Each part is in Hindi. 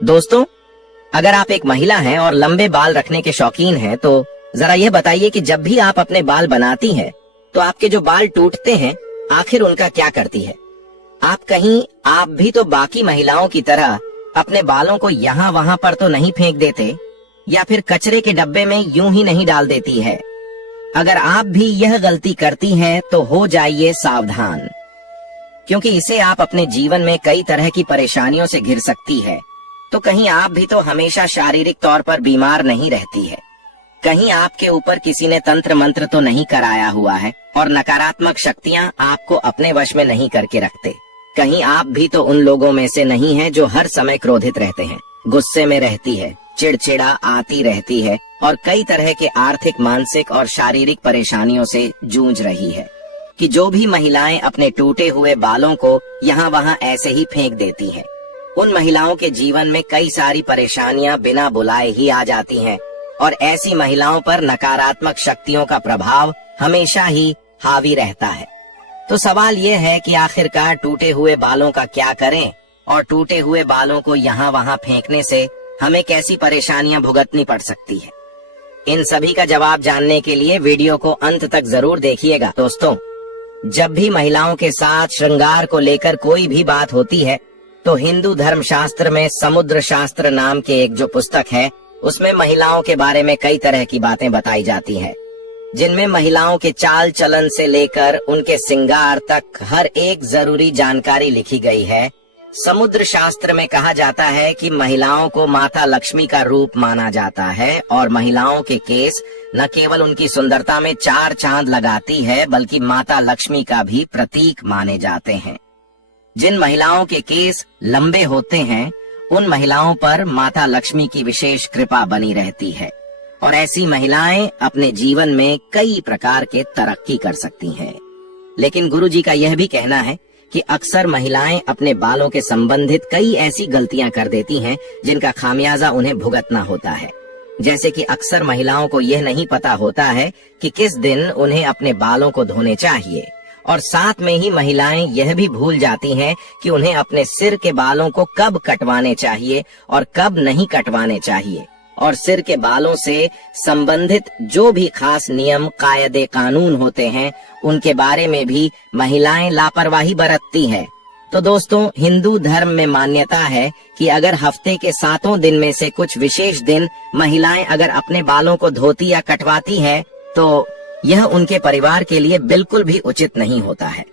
दोस्तों, अगर आप एक महिला हैं और लंबे बाल रखने के शौकीन हैं तो जरा ये बताइए कि जब भी आप अपने बाल बनाती हैं तो आपके जो बाल टूटते हैं आखिर उनका क्या करती है? आप भी तो बाकी महिलाओं की तरह अपने बालों को यहाँ वहाँ पर तो नहीं फेंक देते या फिर कचरे के डब्बे में यूं ही नहीं डाल देती है। अगर आप भी यह गलती करती हैं तो हो जाइए सावधान, क्योंकि इसे आप अपने जीवन में कई तरह की परेशानियों से घिर सकती है। तो कहीं आप भी तो हमेशा शारीरिक तौर पर बीमार नहीं रहती है, कहीं आपके ऊपर किसी ने तंत्र मंत्र तो नहीं कराया हुआ है और नकारात्मक शक्तियां आपको अपने वश में नहीं करके रखते, कहीं आप भी तो उन लोगों में से नहीं हैं जो हर समय क्रोधित रहते हैं, गुस्से में रहती है, चिड़चिड़ा आती रहती है और कई तरह के आर्थिक, मानसिक और शारीरिक परेशानियों से जूझ रही है कि जो भी महिलाएं अपने टूटे हुए बालों को यहाँ वहाँ ऐसे ही फेंक देती हैं, उन महिलाओं के जीवन में कई सारी परेशानियां बिना बुलाए ही आ जाती हैं और ऐसी महिलाओं पर नकारात्मक शक्तियों का प्रभाव हमेशा ही हावी रहता है। तो सवाल ये है कि आखिरकार टूटे हुए बालों का क्या करें और टूटे हुए बालों को यहाँ वहाँ फेंकने से हमें कैसी परेशानियां भुगतनी पड़ सकती है? इन सभी का जवाब जानने के लिए वीडियो को अंत तक जरूर देखिएगा। दोस्तों, जब भी महिलाओं के साथ श्रृंगार को लेकर कोई भी बात होती है तो हिंदू धर्म शास्त्र में समुद्र शास्त्र नाम के एक जो पुस्तक है उसमें महिलाओं के बारे में कई तरह की बातें बताई जाती हैं, जिनमें महिलाओं के चाल चलन से लेकर उनके श्रृंगार तक हर एक जरूरी जानकारी लिखी गई है। समुद्र शास्त्र में कहा जाता है कि महिलाओं को माता लक्ष्मी का रूप माना जाता है और महिलाओं के केस न केवल उनकी सुंदरता में चार चांद लगाती है बल्कि माता लक्ष्मी का भी प्रतीक माने जाते हैं। जिन महिलाओं के केस लंबे होते हैं उन महिलाओं पर माता लक्ष्मी की विशेष कृपा बनी रहती है और ऐसी महिलाएं अपने जीवन में कई प्रकार के तरक्की कर सकती हैं। लेकिन गुरुजी का यह भी कहना है कि अक्सर महिलाएं अपने बालों के संबंधित कई ऐसी गलतियां कर देती हैं जिनका खामियाजा उन्हें भुगतना होता है। जैसे कि अक्सर महिलाओं को यह नहीं पता होता है कि किस दिन उन्हें अपने बालों को धोने चाहिए और साथ में ही महिलाएं यह भी भूल जाती हैं कि उन्हें अपने सिर के बालों को कब कटवाने चाहिए और कब नहीं कटवाने चाहिए और सिर के बालों से संबंधित जो भी खास नियम, कायदे, कानून होते हैं उनके बारे में भी महिलाएं लापरवाही बरतती हैं। तो दोस्तों, हिंदू धर्म में मान्यता है कि अगर हफ्ते के 7 दिन में से कुछ विशेष दिन महिलाएं अगर अपने बालों को धोती या कटवाती हैं तो यह उनके परिवार के लिए बिल्कुल भी उचित नहीं होता है।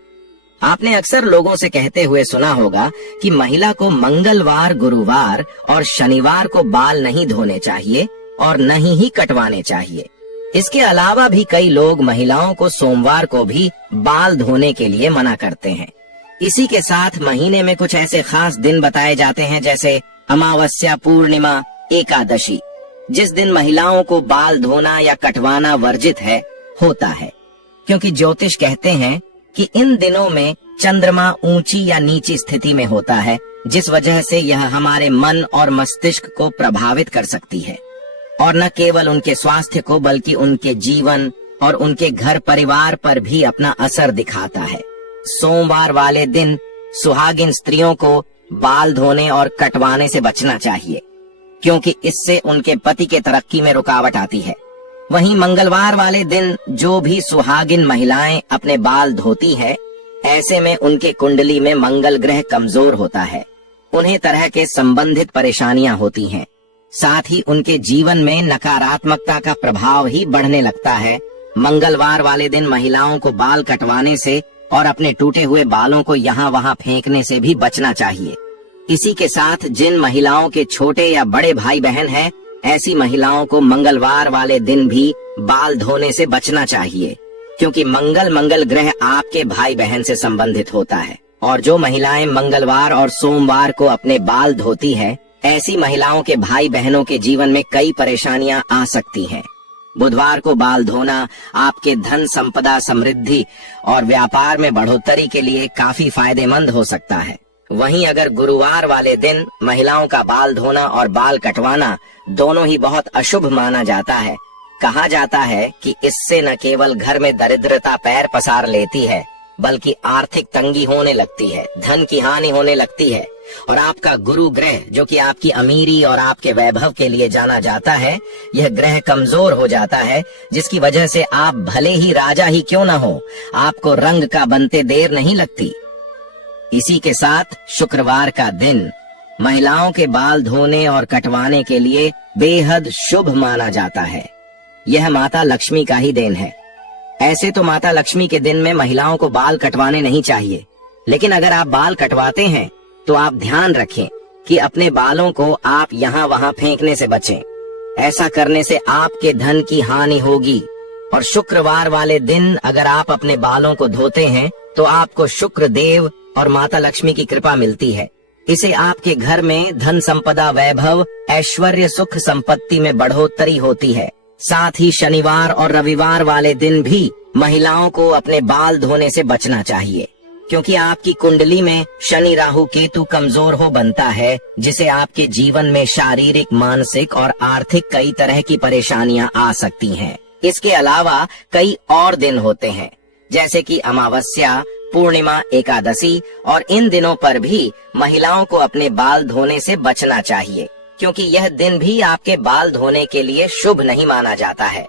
आपने अक्सर लोगों से कहते हुए सुना होगा कि महिला को मंगलवार, गुरुवार और शनिवार को बाल नहीं धोने चाहिए और नहीं ही कटवाने चाहिए। इसके अलावा भी कई लोग महिलाओं को सोमवार को भी बाल धोने के लिए मना करते हैं। इसी के साथ महीने में कुछ ऐसे खास दिन बताए जाते हैं जैसे अमावस्या, पूर्णिमा, एकादशी, जिस दिन महिलाओं को बाल धोना या कटवाना वर्जित होता है, क्योंकि ज्योतिष कहते हैं कि इन दिनों में चंद्रमा ऊंची या नीची स्थिति में होता है, जिस वजह से यह हमारे मन और मस्तिष्क को प्रभावित कर सकती है और न केवल उनके स्वास्थ्य को बल्कि उनके जीवन और उनके घर परिवार पर भी अपना असर दिखाता है। सोमवार वाले दिन सुहागिन स्त्रियों को बाल धोने और कटवाने से बचना चाहिए, क्योंकि इससे उनके पति के तरक्की में रुकावट आती है। वहीं मंगलवार वाले दिन जो भी सुहागिन महिलाएं अपने बाल धोती है, ऐसे में उनके कुंडली में मंगल ग्रह कमजोर होता है, उन्हें तरह के संबंधित परेशानियां होती हैं, साथ ही उनके जीवन में नकारात्मकता का प्रभाव ही बढ़ने लगता है। मंगलवार वाले दिन महिलाओं को बाल कटवाने से और अपने टूटे हुए बालों को यहाँ वहाँ फेंकने से भी बचना चाहिए। इसी के साथ जिन महिलाओं के छोटे या बड़े भाई बहन हैं, ऐसी महिलाओं को मंगलवार वाले दिन भी बाल धोने से बचना चाहिए, क्योंकि मंगल ग्रह आपके भाई बहन से संबंधित होता है और जो महिलाएं मंगलवार और सोमवार को अपने बाल धोती है, ऐसी महिलाओं के भाई बहनों के जीवन में कई परेशानियां आ सकती हैं। बुधवार को बाल धोना आपके धन संपदा, समृद्धि और व्यापार में बढ़ोतरी के लिए काफी फायदेमंद हो सकता है। वहीं अगर गुरुवार वाले दिन महिलाओं का बाल धोना और बाल कटवाना दोनों ही बहुत अशुभ माना जाता है। कहा जाता है कि इससे न केवल घर में दरिद्रता पैर पसार लेती है बल्कि आर्थिक तंगी होने लगती है, धन की हानि होने लगती है, और आपका गुरु ग्रह, जो कि आपकी अमीरी और आपके वैभव के लिए जाना जाता है, यह ग्रह कमजोर हो जाता है, जिसकी वजह से आप भले ही राजा ही क्यों न हो, आपको रंग का बनते देर नहीं लगती। इसी के साथ शुक्रवार का दिन महिलाओं के बाल धोने और कटवाने के लिए बेहद शुभ माना जाता है। यह माता लक्ष्मी का ही देन है। ऐसे तो माता लक्ष्मी के दिन में महिलाओं को बाल कटवाने नहीं चाहिए, लेकिन अगर आप बाल कटवाते हैं तो आप ध्यान रखें कि अपने बालों को आप यहाँ वहाँ फेंकने से बचें। ऐसा करने से आपके धन की हानि होगी। और शुक्रवार वाले दिन अगर आप अपने बालों को धोते हैं तो आपको शुक्र देव और माता लक्ष्मी की कृपा मिलती है। इसे आपके घर में धन संपदा, वैभव, ऐश्वर्य, सुख संपत्ति में बढ़ोतरी होती है। साथ ही शनिवार और रविवार वाले दिन भी महिलाओं को अपने बाल धोने से बचना चाहिए, क्योंकि आपकी कुंडली में शनि राहु केतु कमजोर हो बनता है, जिसे आपके जीवन में शारीरिक, मानसिक और आर्थिक कई तरह की परेशानियां आ सकती हैं। इसके अलावा कई और दिन होते हैं, जैसे कि अमावस्या, पूर्णिमा, एकादशी, और इन दिनों पर भी महिलाओं को अपने बाल धोने से बचना चाहिए, क्योंकि यह दिन भी आपके बाल धोने के लिए शुभ नहीं माना जाता है।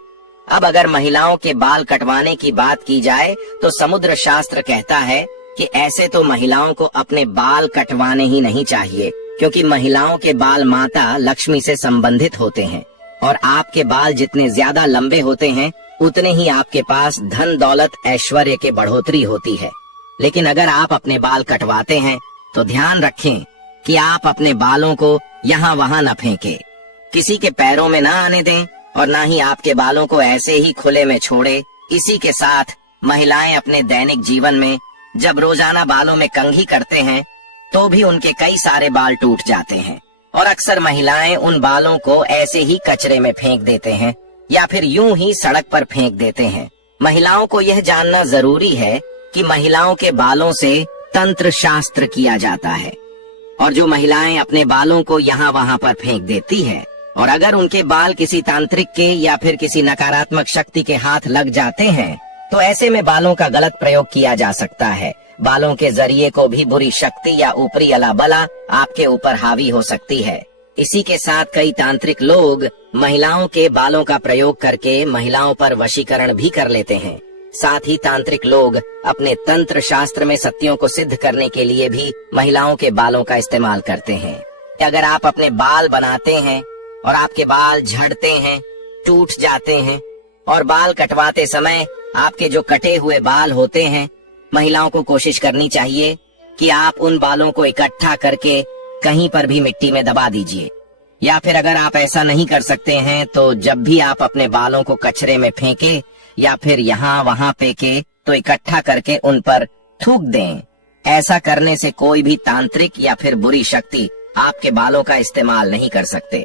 अब अगर महिलाओं के बाल कटवाने की बात की जाए तो समुद्र शास्त्र कहता है कि ऐसे तो महिलाओं को अपने बाल कटवाने ही नहीं चाहिए, क्योंकि महिलाओं के बाल माता लक्ष्मी से संबंधित होते हैं, और आपके बाल जितने ज्यादा लंबे होते हैं उतने ही आपके पास धन, दौलत, ऐश्वर्य के बढ़ोतरी होती है। लेकिन अगर आप अपने बाल कटवाते हैं तो ध्यान रखें कि आप अपने बालों को यहाँ वहाँ न फेंके, किसी के पैरों में न आने दें, और न ही आपके बालों को ऐसे ही खुले में छोड़े। इसी के साथ महिलाएं अपने दैनिक जीवन में जब रोजाना बालों में कंघी करते हैं तो भी उनके कई सारे बाल टूट जाते हैं, और अक्सर महिलाएं उन बालों को ऐसे ही कचरे में फेंक देते हैं या फिर यूं ही सड़क पर फेंक देते हैं। महिलाओं को यह जानना जरूरी है कि महिलाओं के बालों से तंत्र शास्त्र किया जाता है, और जो महिलाएं अपने बालों को यहाँ वहाँ पर फेंक देती है, और अगर उनके बाल किसी तांत्रिक के या फिर किसी नकारात्मक शक्ति के हाथ लग जाते हैं तो ऐसे में बालों का गलत प्रयोग किया जा सकता है। बालों के जरिए को भी बुरी शक्ति या ऊपरी अला बला आपके ऊपर हावी हो सकती है। इसी के साथ कई तांत्रिक लोग महिलाओं के बालों का प्रयोग करके महिलाओं पर वशीकरण भी कर लेते हैं। साथ ही तांत्रिक लोग अपने तंत्र शास्त्र में सत्यों को सिद्ध करने के लिए भी महिलाओं के बालों का इस्तेमाल करते हैं। अगर आप अपने बाल बनाते हैं और आपके बाल झड़ते हैं, टूट जाते हैं, और बाल कटवाते समय आपके जो कटे हुए बाल होते हैं, महिलाओं को कोशिश करनी चाहिए कि आप उन बालों को इकट्ठा करके कहीं पर भी मिट्टी में दबा दीजिए। या फिर अगर आप ऐसा नहीं कर सकते हैं तो जब भी आप अपने बालों को कचरे में फेंके या फिर यहाँ वहाँ फेंके तो इकट्ठा करके उन पर थूक दें। ऐसा करने से कोई भी तांत्रिक या फिर बुरी शक्ति आपके बालों का इस्तेमाल नहीं कर सकते।